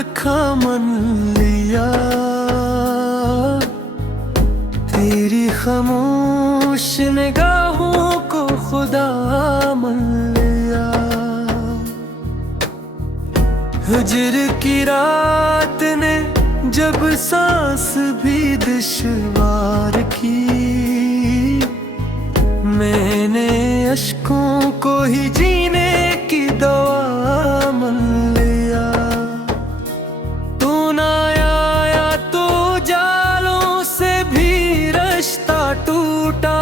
लिखा मन लिया, तेरी खामोश निगाहों को खुदा मन लिया। हिज्र की रात ने जब सांस भी दुश्वार की, मैंने अश्कों को ही जीने की दवा मन लिया। तू ना आया तो जालों से भी रिश्ता टूटा,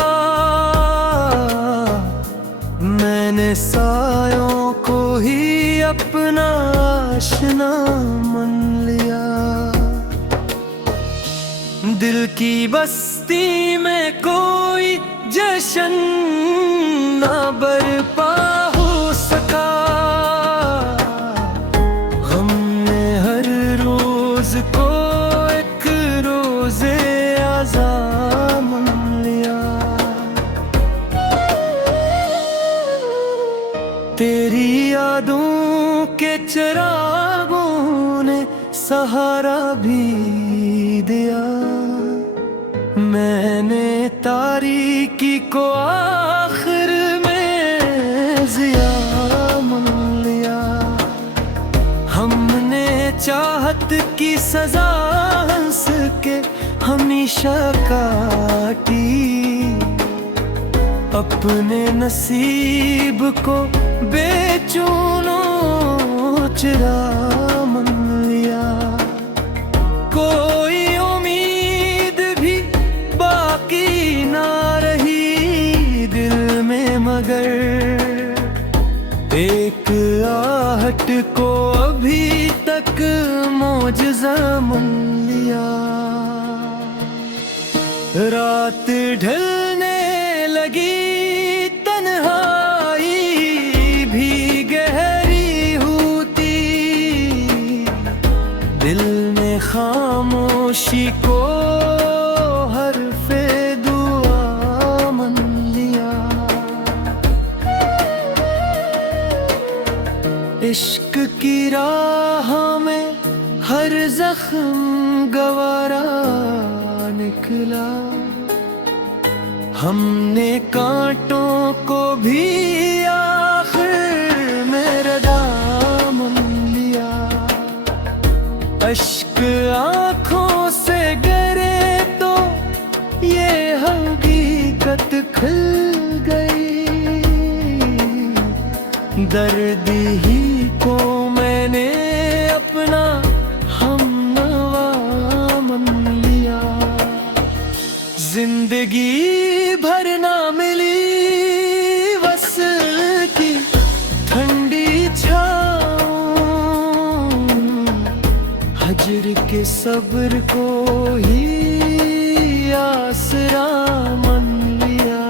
मैंने सायों को ही अपना आशना मन लिया। दिल की बस्ती में कोई जश्न ना बरपा हो सका, हमने हर रोज को एक रोजे आज़ा मन लिया। तेरी यादों के चिरागों ने सहारा भी दिया, मैंने तारीकी को आखिर में जिया मन लिया। हमने चाहत की सजा हंस के हमेशा काटी, अपने नसीब को बेचैनों चुरा मन लिया। कोई उम्मीद भी बाकी ना रही दिल में, मगर एक आहट को अभी तक मौजज़ा मन लिया। रात ढलने लगी, तन्हाई भी गहरी होती, दिल में खामोशी को हरफे दुआ मन लिया। इश्क की राह में हर जख्म गवारा निकला, हमने कांटों को भी आखिर में रदा मन लिया। अश्क आँखों से गिरे तो ये हकीकत खुल गई, दर्द ही को मैंने अपना हमनवा मन लिया। जिंदगी भर ना मिली वसल की ठंडी छाँव, हिज्र के सब्र को ही आसरा मन लिया।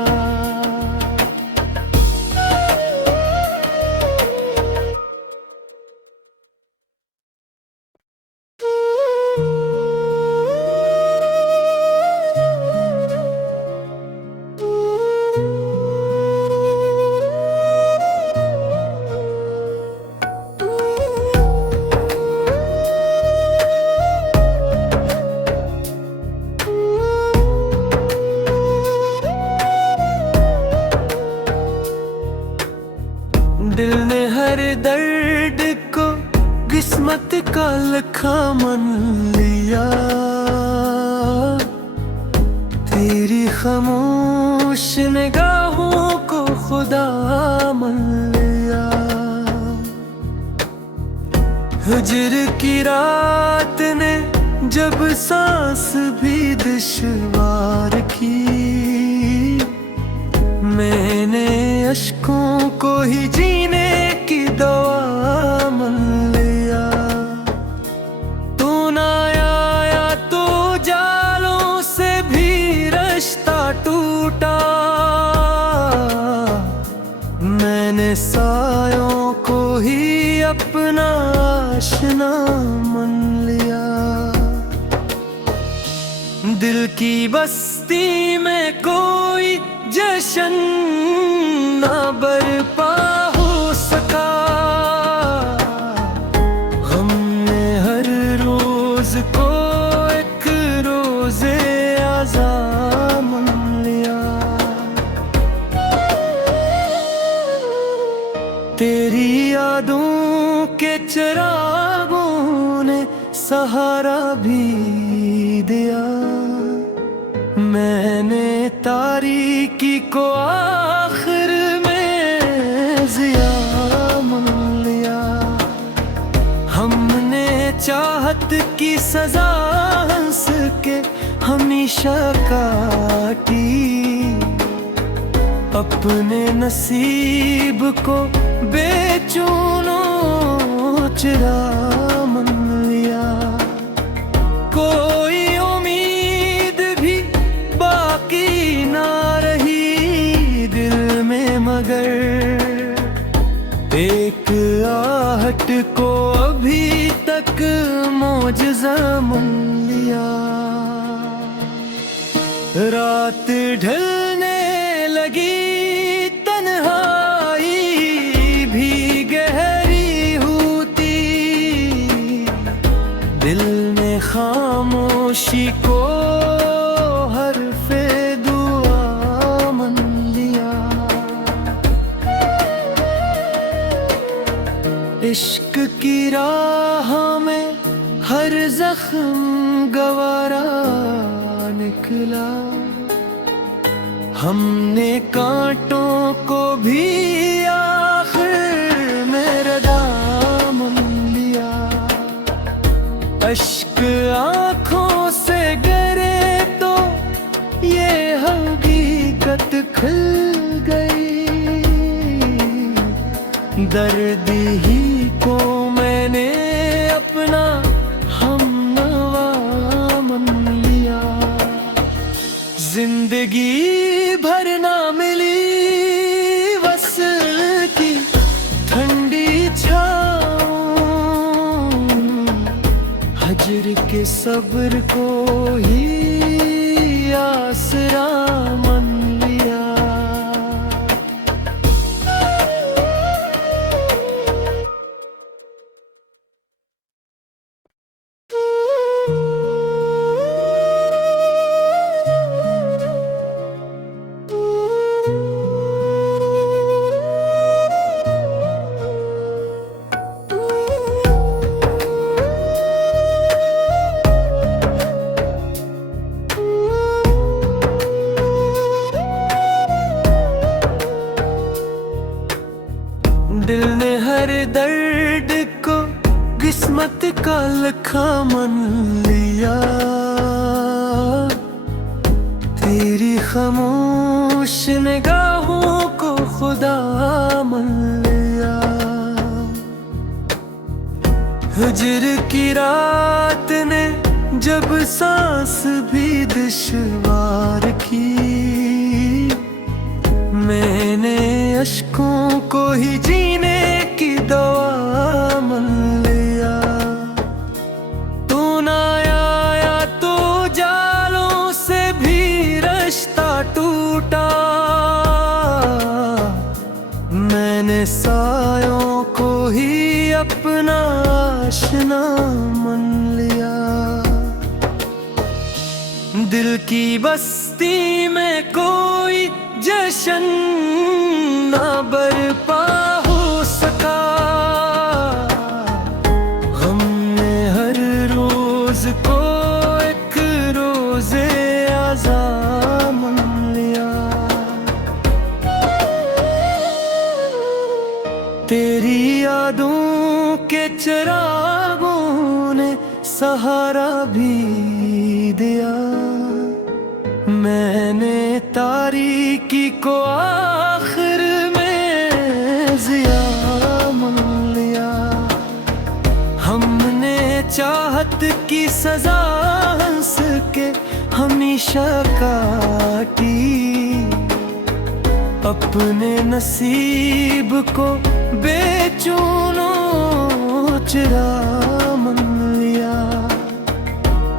दिल ने हर दर्द को किस्मत का लिखा मन लिया, तेरी खामोश निगाहों को खुदा मन लिया। हिज्र की रात ने जब सांस भी दुश्वार की, मैंने अश्कों को ही जीने की दवा मन लिया। तू ना आया तो जालों से भी रिश्ता टूटा, मैंने सायों को ही अपना आशना मन लिया। दिल की बस्ती में कोई जश्न ना बरपा हो सका, हमने हर सहारा भी दिया। मैंने तारीकी को आखिर में जिया मान लिया। हमने चाहत की सजा हंस के हमेशा काटी। अपने नसीब को बेचैनों चिरा मन लिया। कोई उम्मीद भी बाकी ना रही दिल में, मगर एक आहट को अभी तक मौजज़ा मान लिया। रात ढलने लगी, दिल ने खामोशी को हरफे दुआ मान लिया। इश्क की राह में हर जख्म गवारा निकला। हमने कांटों को भी आखिर में रदा मान लिया। अश्क आँखों से गिरे तो ये हकीकत खुल गई। दर्द ही को मैंने अपना हमनवा मान लिया। जिंदगी भर ना मिली वसल की ठंडी छाँव। हजर के सब्र को ही आसरा मान लिया। दिल ने हर दर्द को किस्मत का लिखा मान लिया। तेरी खामोश निगाहों को खुदा मान लिया। हिजर की रात ने जब सांस भी दुश्वार की। मैंने अश्कों को ही जीने की दवा मान लिया। तू ना आया तो जालों से भी रिश्ता टूटा। मैंने सायों को ही अपना आशना मान लिया। दिल की बस्ती में कोई जश्न ना बरपा हो सका। हमने हर रोज को एक रोजे आज़ा मान लिया। तेरी यादों के चिरागों ने सहारा भी दिया। मैंने तारीकी को आखिर में जिया मान लिया। हमने चाहत की सजा हंस के हमेशा काटी। अपने नसीब को बेचैनों चिरा मान लिया।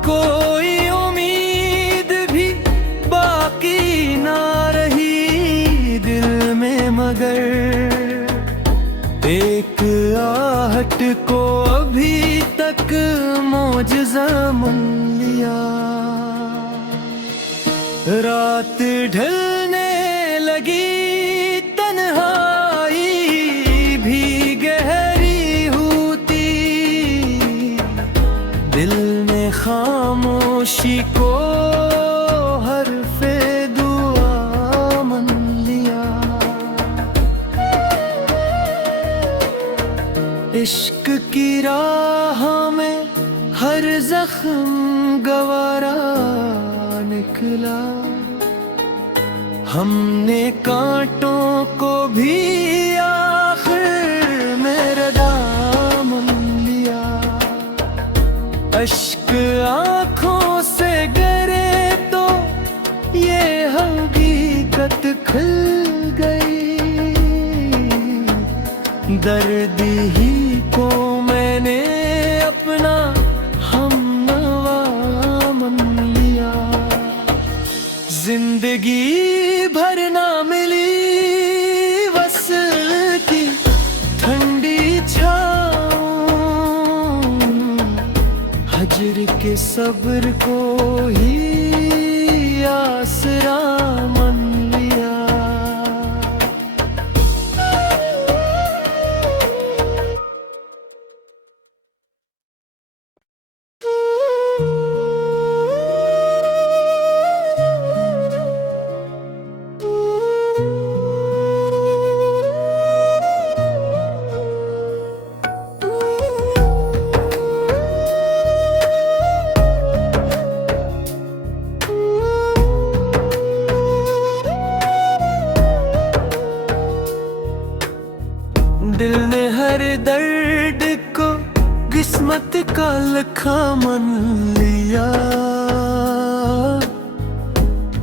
कोई उम्मीद भी बाकी ना रही दिल में, मगर एक आहट को अभी तक मौजज़ा मान लिया। रात ढलने लगी, तन्हाई भी गहरी होती। दिल ने खामोशी को हरफे दुआ मन लिया। इश्क की राह में हर जख्म गवारा निकला। हमने कांटों को भी आखिर में दामन लिया। अश्क आँखों से गिरे तो ये हकीकत खुल गई। दर्द ही को मैंने अपना हमनवा मन लिया। जिंदगी भर ना मिली वसल की ठंडी छाँव। हजर के सब्र को ही आसरा मन लिया। दिल ने हर दर्द को किस्मत का लिखा मन लिया।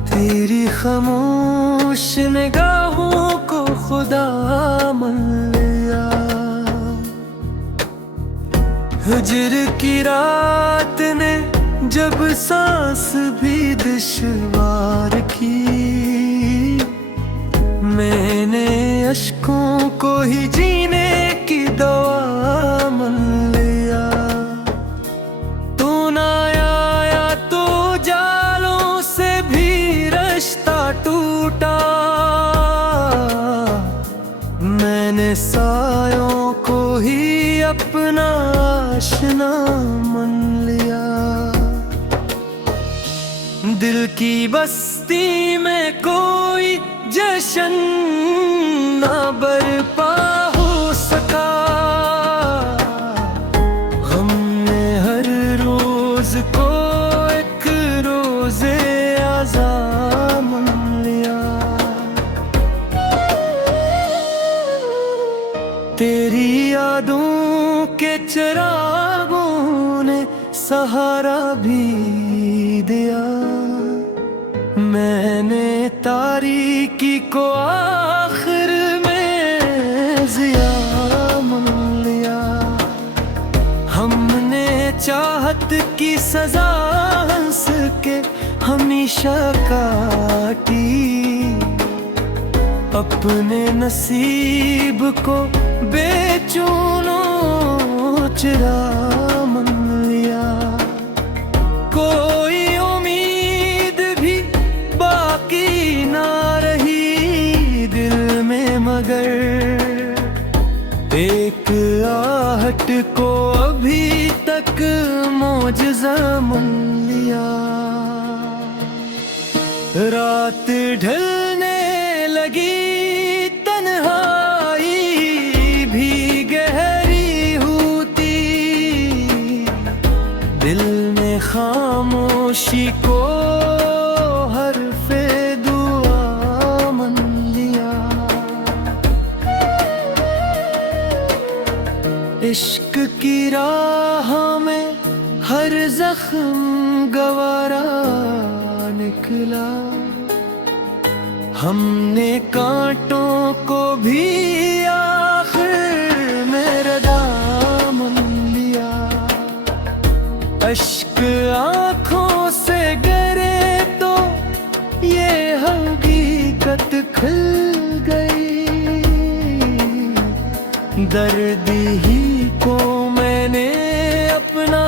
तेरी खामोश निगाहों को खुदा मन लिया। हिजर की रात ने जब सांस भी दुश्वार की। मैंने अश्कों को ही जीने की दवा मन लिया। तू ना आया तो जालों से भी रिश्ता टूटा। मैंने सायों को ही अपना आशना मन लिया। दिल की बस्ती में कोई जश्न ना बरपा हो सका। हमने हर रोज को एक रोजे आज़ा मन लिया। तेरी यादों के चिरागों ने सहारा भी दिया। मैंने तारीकी को आखिर में जिया मन लिया। हमने चाहत की सजा हंस के हमेशा काटी। अपने नसीब को बेचैनों चुरा मन लिया। कोई उम्मीद भी बाकी ना रही दिल में, मगर एक आहट को अभी तक मौजज़ा मान लिया। रात ढलने लगी, तन्हाई भी गहरी होती। दिल में खामोशी को हरफे दुआ मन लिया। इश्क की राह में हर जख्म गवारा निकला। हमने कांटों को भी आखिर में दामन लिया। अश्क आँखों से गिरे तो ये हकीकत खुल गई। दर्द ही को मैंने अपना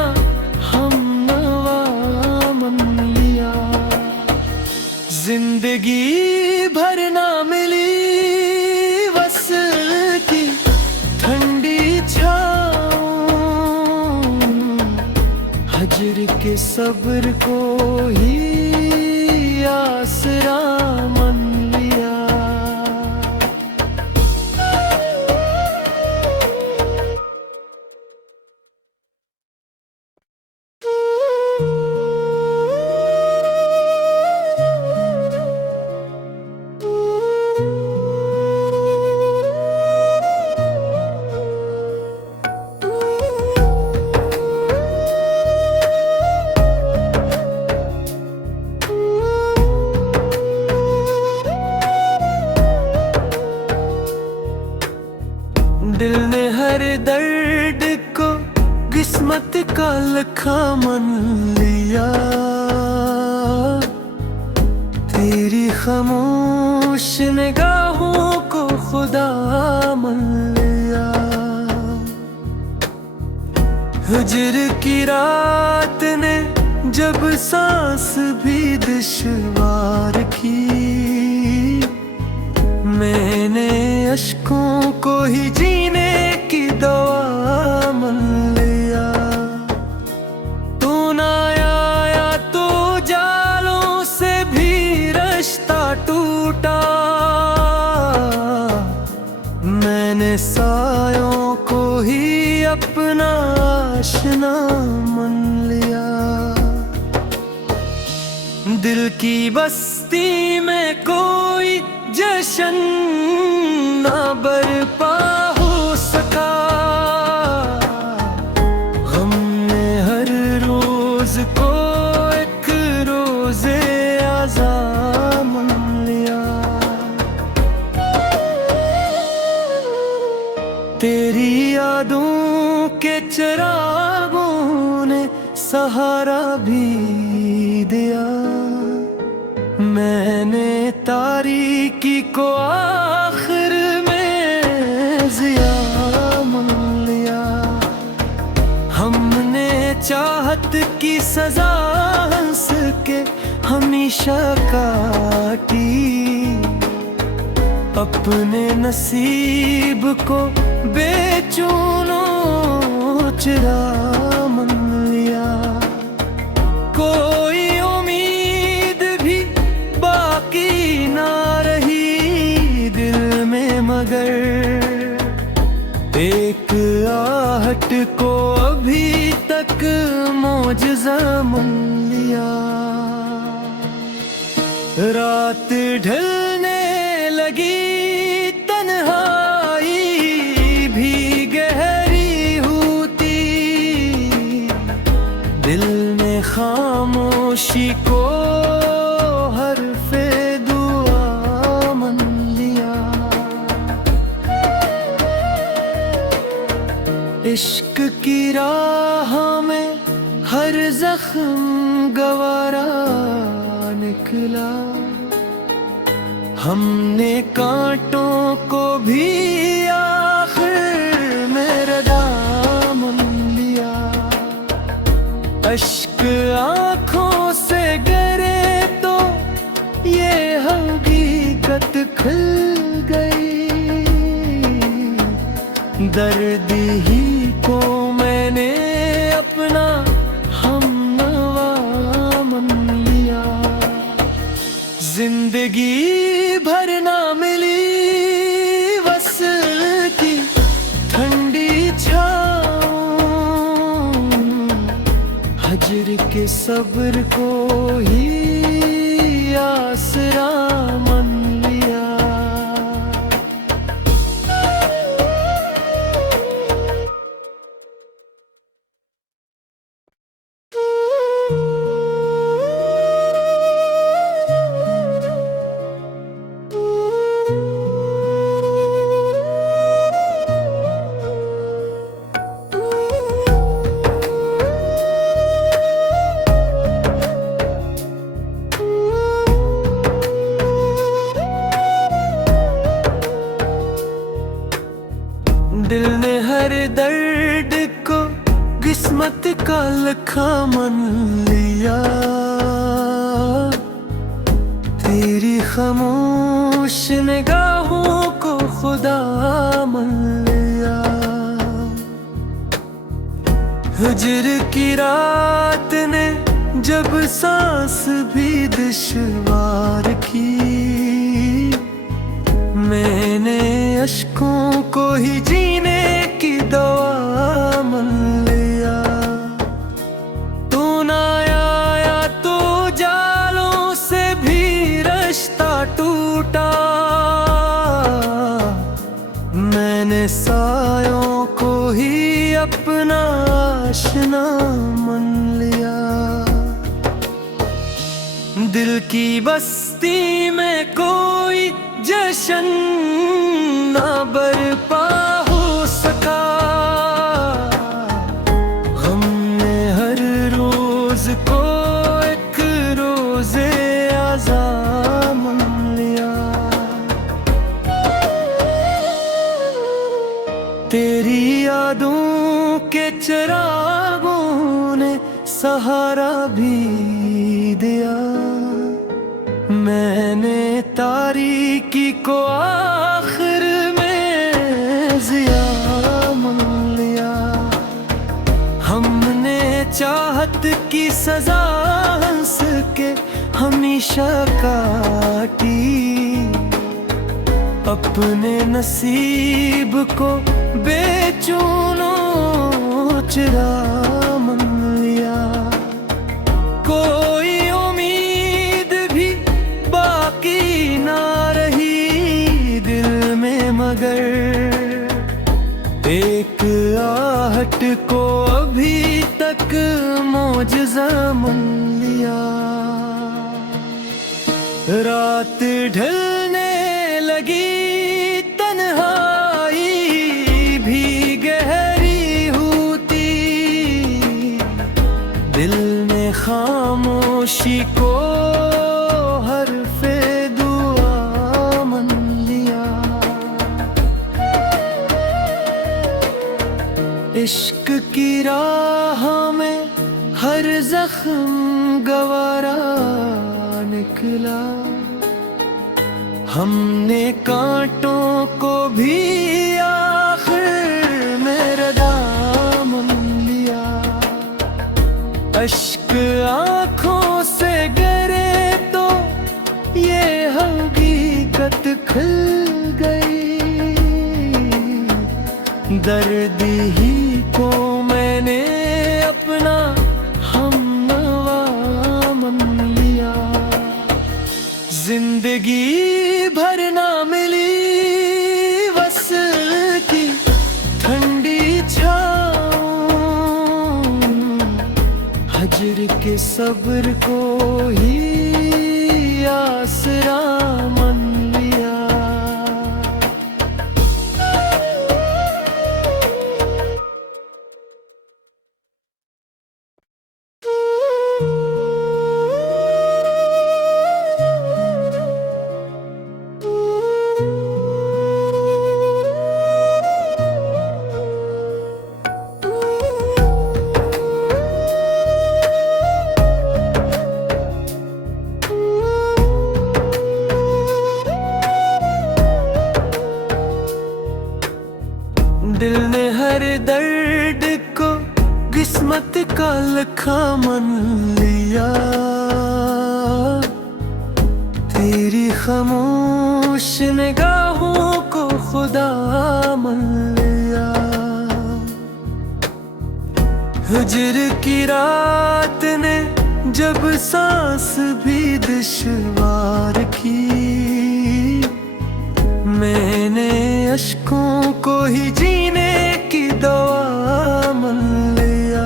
हमनवा मन लिया। जिंदगी भर ना मिली वसल की ठंडी छाँव। हजर के सब्र को ही आसरा मन लिया। दिल ने हर दर्द को किस्मत का लिखा मन लिया। तेरी खामोश निगाहों को खुदा मन लिया। हिजर की रात ने जब सांस भी दुश्वार की, मैंने अश्कों को ही जीने की दवा मन लिया। तू ना आया तो जालों से भी रिश्ता टूटा। मैंने सायों को ही अपना आशना मन लिया। दिल की बस्ती में कोई जश्न ना बरपा हो सका। हमने हर रोज को एक रोजे आज़ा मन लिया। तेरी यादों के चिरागों ने सहारा भी दिया। मैंने तारीकी को आखिर में जिया मान लिया। हमने चाहत की सजा हंस के हमेशा काटी। अपने नसीब को बेचैनों चिरा मान लिया। कोई उम्मीद भी बाकी ना रही दिल में, मगर एक आहट को अभी तक मौजज़ा मान लिया। रात ढलने लगी, तन्हाई भी गहरी होती। दिल में खामोशी को हर्फ़े दुआ मन लिया। इश्क की राह में हर जख्म गवारा निकला। हमने कांटों को भी आखिर में रदा मान लिया। अश्क आँखों से गिरे तो ये हकीकत खुल गई। दर्द ही को मैंने अपना हमनवा मान लिया। जिंदगी भर ना मिली वसल की ठंडी छाँव। हजर के सब्र को ही आसरा मन लिया। दिल ने हर दर्द को किस्मत का लिखा मन लिया। तेरी खामोश निगाहों को खुदा मन लिया। हिज्र की रात ने जब सांस भी दुश्वार की, मैंने अश्कों को ही जीने की दवा मान लिया। तू ना आया तो जालों से भी रिश्ता टूटा, मैंने सायों को ही अपना आशना मान लिया। दिल की बस्ती में कोई जश्न ना बरपा हो सका, हमने हर रोज को एक रोजे आज़ा मान लिया। तेरी यादों के चिरागों ने सहारा भी दिया, मैंने तारीकी को आखिर में ज़िया मान लिया। हमने चाहत की सजा हंस के हमेशा काटी, अपने नसीब को बेचैनों चुरा मान लिया। कोई उम्मीद भी बाकी ना रही दिल में, मगर एक आहट को अभी तक मौजज़ा मान लिया। रात ढलने लगी, तन्हाई भी गहरी होती, दिल में खामोशी को हरफ़े दुआ मान लिया। इश्क की राह में हर जख्म गवारा निकला, हमने कांटों को भी आखिर में रदा मान लिया। अश्क आँखों से गिरे तो ये हकीकत खुल गई, दर्द ही को मैंने अपना हमनवा मान लिया। जिंदगी भर ना मिली वसल की ठंडी छाँव, हिज्र के सब्र को ही आसरा मान लिया। दिल ने हर दर्द को किस्मत का लिखा मान लिया, तेरी खामोश निगाहों को खुदा मान लिया। हिज्र की रात ने जब सांस भी दुश्वार की, मैंने अश्कों को ही जीने की दवा मान लिया।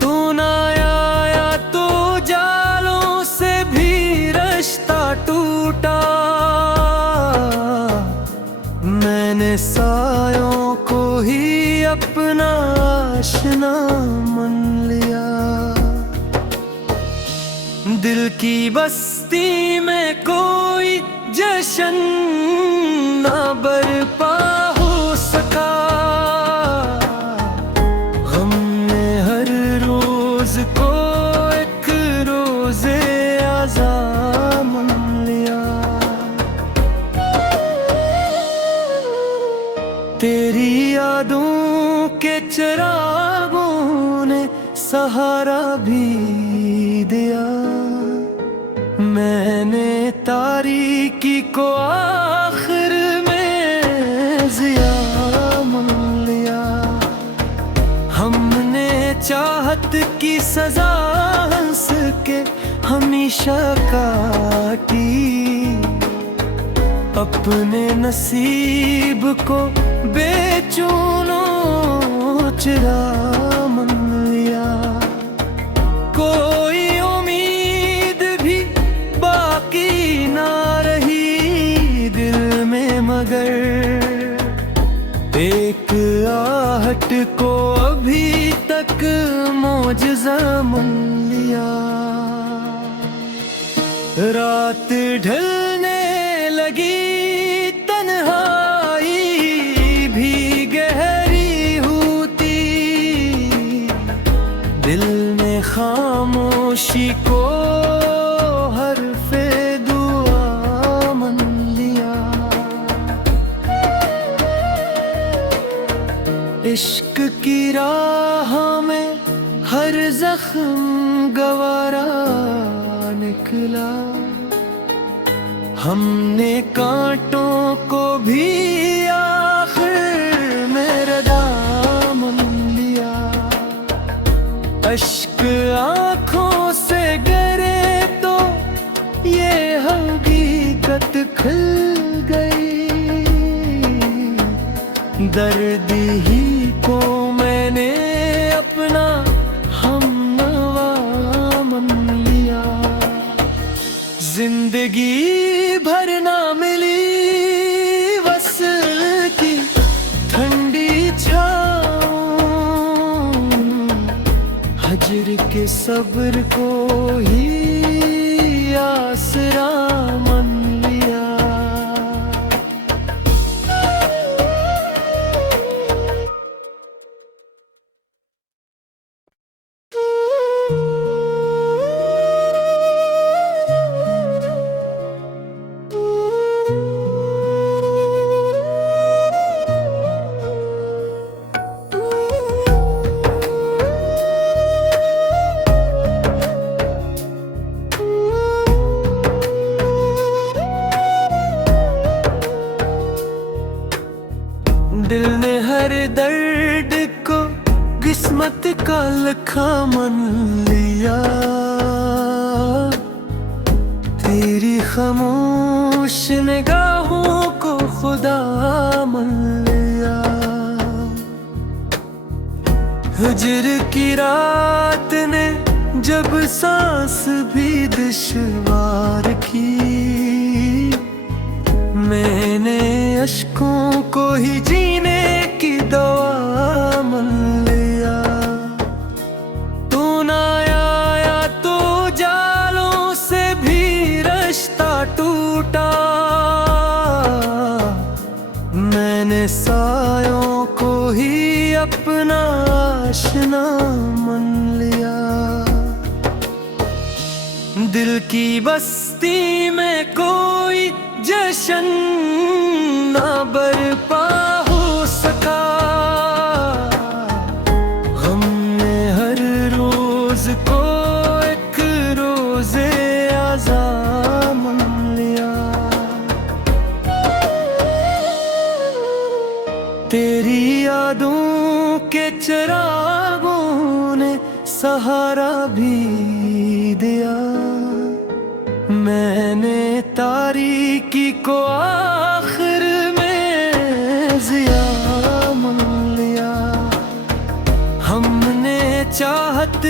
तू ना आया तो जालों से भी रिश्ता टूटा, मैंने सायों को ही अपना आशना मान लिया। दिल की बस्ती में कोई जश्न ना बरपा हो सका, हमने हर रोज को एक रोजे आज़ा मान लिया। तेरी यादों के चिराग सहारा भी दिया। मैंने तारीकी को आखिर में जिया मान लिया। हमने चाहत की सजा हंस के हमेशा काटी। अपने नसीब को बेचैनों चुरा मन लिया। कोई उम्मीद भी बाकी ना रही दिल में, मगर एक आहट को अभी तक मौजज़ा मान लिया। रात ढलने लगी, दिल में खामोशी को हरफे दुआ मान लिया। इश्क की राह में हर जख्म गवारा निकला। हमने कांटों को भी आखिर में रदा मान लिया। अश्क आँखों से गिरे तो ये हकीकत खुल गई। दर्द ही को मैंने अपना हमनवा मान लिया। जिंदगी भर ना मिली वसल की ठंडी छाँव। हजर के सब्र को ही आसरा मान लिया। दिल ने हर दर्द को किस्मत का लिखा मान लिया। तेरी खामोश निगाहों को खुदा मान लिया। हिजर की रात ने जब सांस भी दुश्वार की, मैंने अश्कों को ही जीने की दवा मान लिया। तू ना आया तो जालों से भी रिश्ता टूटा। मैंने सायों को ही अपना आशना मान लिया। दिल की बस्ती में कोई जश्न ना बरपा हो सका। हमने हर रोज को एक रोजे आज़ा मान लिया। तेरी यादों के चिरागों ने सहारा भी दिया। मैंने तारीकी को आखिर में जिया मान लिया। हमने चाहत